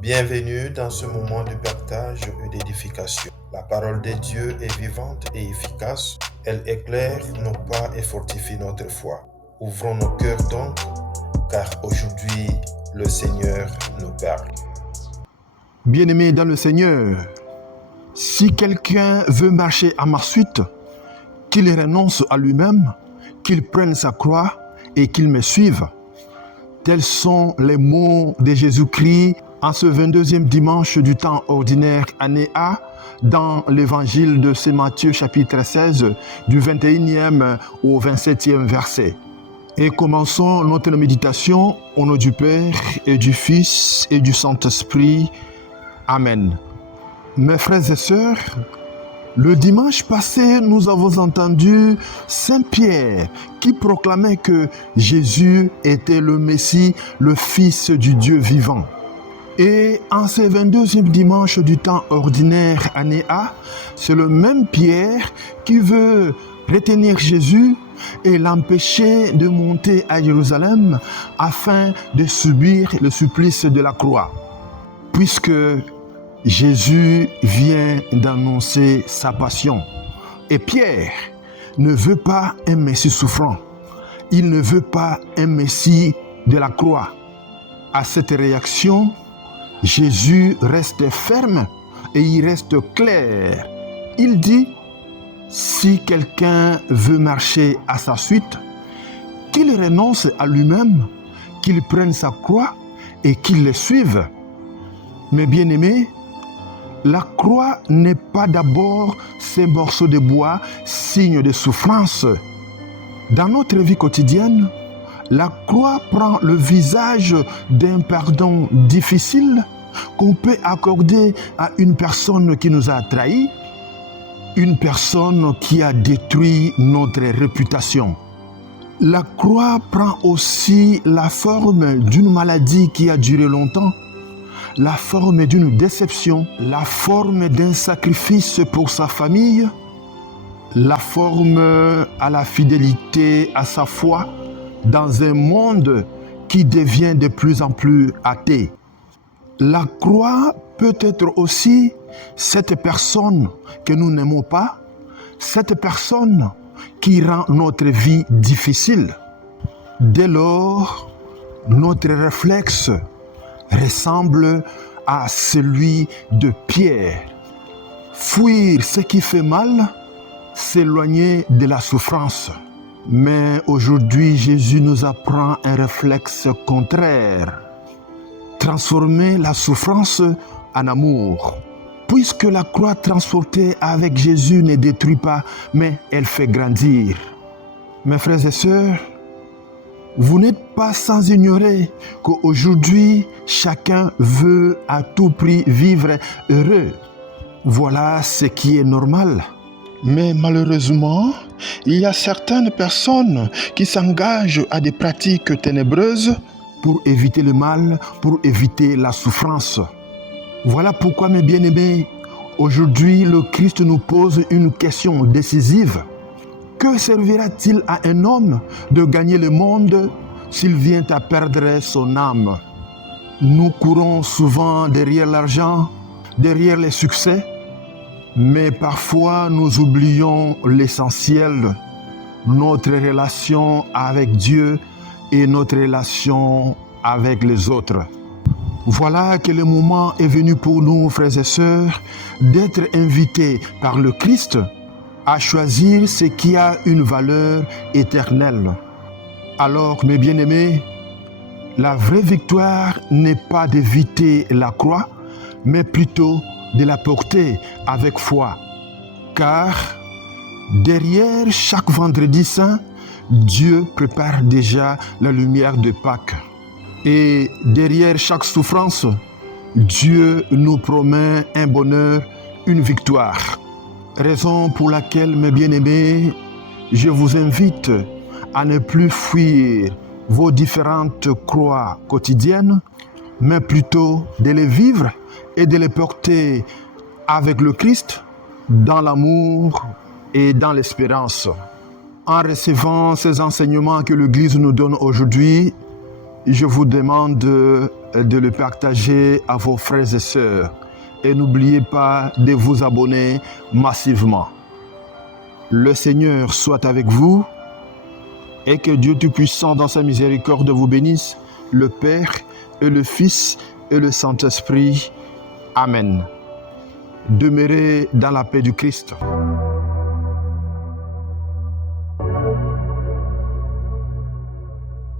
Bienvenue dans ce moment de partage et d'édification. La parole de Dieu est vivante et efficace. Elle éclaire nos pas et fortifie notre foi. Ouvrons nos cœurs donc, car aujourd'hui, le Seigneur nous parle. Bien-aimés dans le Seigneur, si quelqu'un veut marcher à ma suite, qu'il renonce à lui-même, qu'il prenne sa croix et qu'il me suive. Tels sont les mots de Jésus-Christ en ce 22e dimanche du temps ordinaire, année A, dans l'évangile de Saint Matthieu chapitre 16, du 21e au 27e verset. Et commençons notre méditation au nom du Père et du Fils et du Saint-Esprit. Amen. Mes frères et sœurs, le dimanche passé, nous avons entendu Saint Pierre qui proclamait que Jésus était le Messie, le Fils du Dieu vivant. Et en ce 22e dimanche du temps ordinaire, année A, c'est le même Pierre qui veut retenir Jésus et l'empêcher de monter à Jérusalem afin de subir le supplice de la croix. Puisque Jésus vient d'annoncer sa passion. Et Pierre ne veut pas un Messie souffrant. Il ne veut pas un Messie de la croix. À cette réaction, Jésus reste ferme et il reste clair. Il dit, si quelqu'un veut marcher à sa suite, qu'il renonce à lui-même, qu'il prenne sa croix et qu'il le suive. Mes bien-aimés, la croix n'est pas d'abord ces morceaux de bois, signe de souffrance. Dans notre vie quotidienne, la croix prend le visage d'un pardon difficile qu'on peut accorder à une personne qui nous a trahis, une personne qui a détruit notre réputation. La croix prend aussi la forme d'une maladie qui a duré longtemps, la forme d'une déception, la forme d'un sacrifice pour sa famille, la forme à la fidélité à sa foi dans un monde qui devient de plus en plus athée. La croix peut être aussi cette personne que nous n'aimons pas, cette personne qui rend notre vie difficile. Dès lors, notre réflexe ressemble à celui de Pierre. Fuir ce qui fait mal, s'éloigner de la souffrance. Mais aujourd'hui, Jésus nous apprend un réflexe contraire. Transformer la souffrance en amour. Puisque la croix transportée avec Jésus ne détruit pas, mais elle fait grandir. Mes frères et sœurs, vous n'êtes pas sans ignorer qu'aujourd'hui, chacun veut à tout prix vivre heureux. Voilà ce qui est normal. Mais malheureusement, il y a certaines personnes qui s'engagent à des pratiques ténébreuses pour éviter le mal, pour éviter la souffrance. Voilà pourquoi, mes bien-aimés, aujourd'hui, le Christ nous pose une question décisive. Que servira-t-il à un homme de gagner le monde s'il vient à perdre son âme? Nous courons souvent derrière l'argent, derrière les succès, mais parfois nous oublions l'essentiel, notre relation avec Dieu et notre relation avec les autres. Voilà que le moment est venu pour nous, frères et sœurs, d'être invités par le Christ à choisir ce qui a une valeur éternelle. Alors, mes bien-aimés, la vraie victoire n'est pas d'éviter la croix, mais plutôt de la porter avec foi. Car derrière chaque vendredi saint, Dieu prépare déjà la lumière de Pâques. Et derrière chaque souffrance, Dieu nous promet un bonheur, une victoire. Raison pour laquelle, mes bien-aimés, je vous invite à ne plus fuir vos différentes croix quotidiennes, mais plutôt de les vivre et de les porter avec le Christ dans l'amour et dans l'espérance. En recevant ces enseignements que l'Église nous donne aujourd'hui, je vous demande de le partager à vos frères et sœurs. Et n'oubliez pas de vous abonner massivement. Le Seigneur soit avec vous et que Dieu Tout-Puissant dans sa miséricorde vous bénisse, le Père et le Fils et le Saint-Esprit. Amen. Demeurez dans la paix du Christ.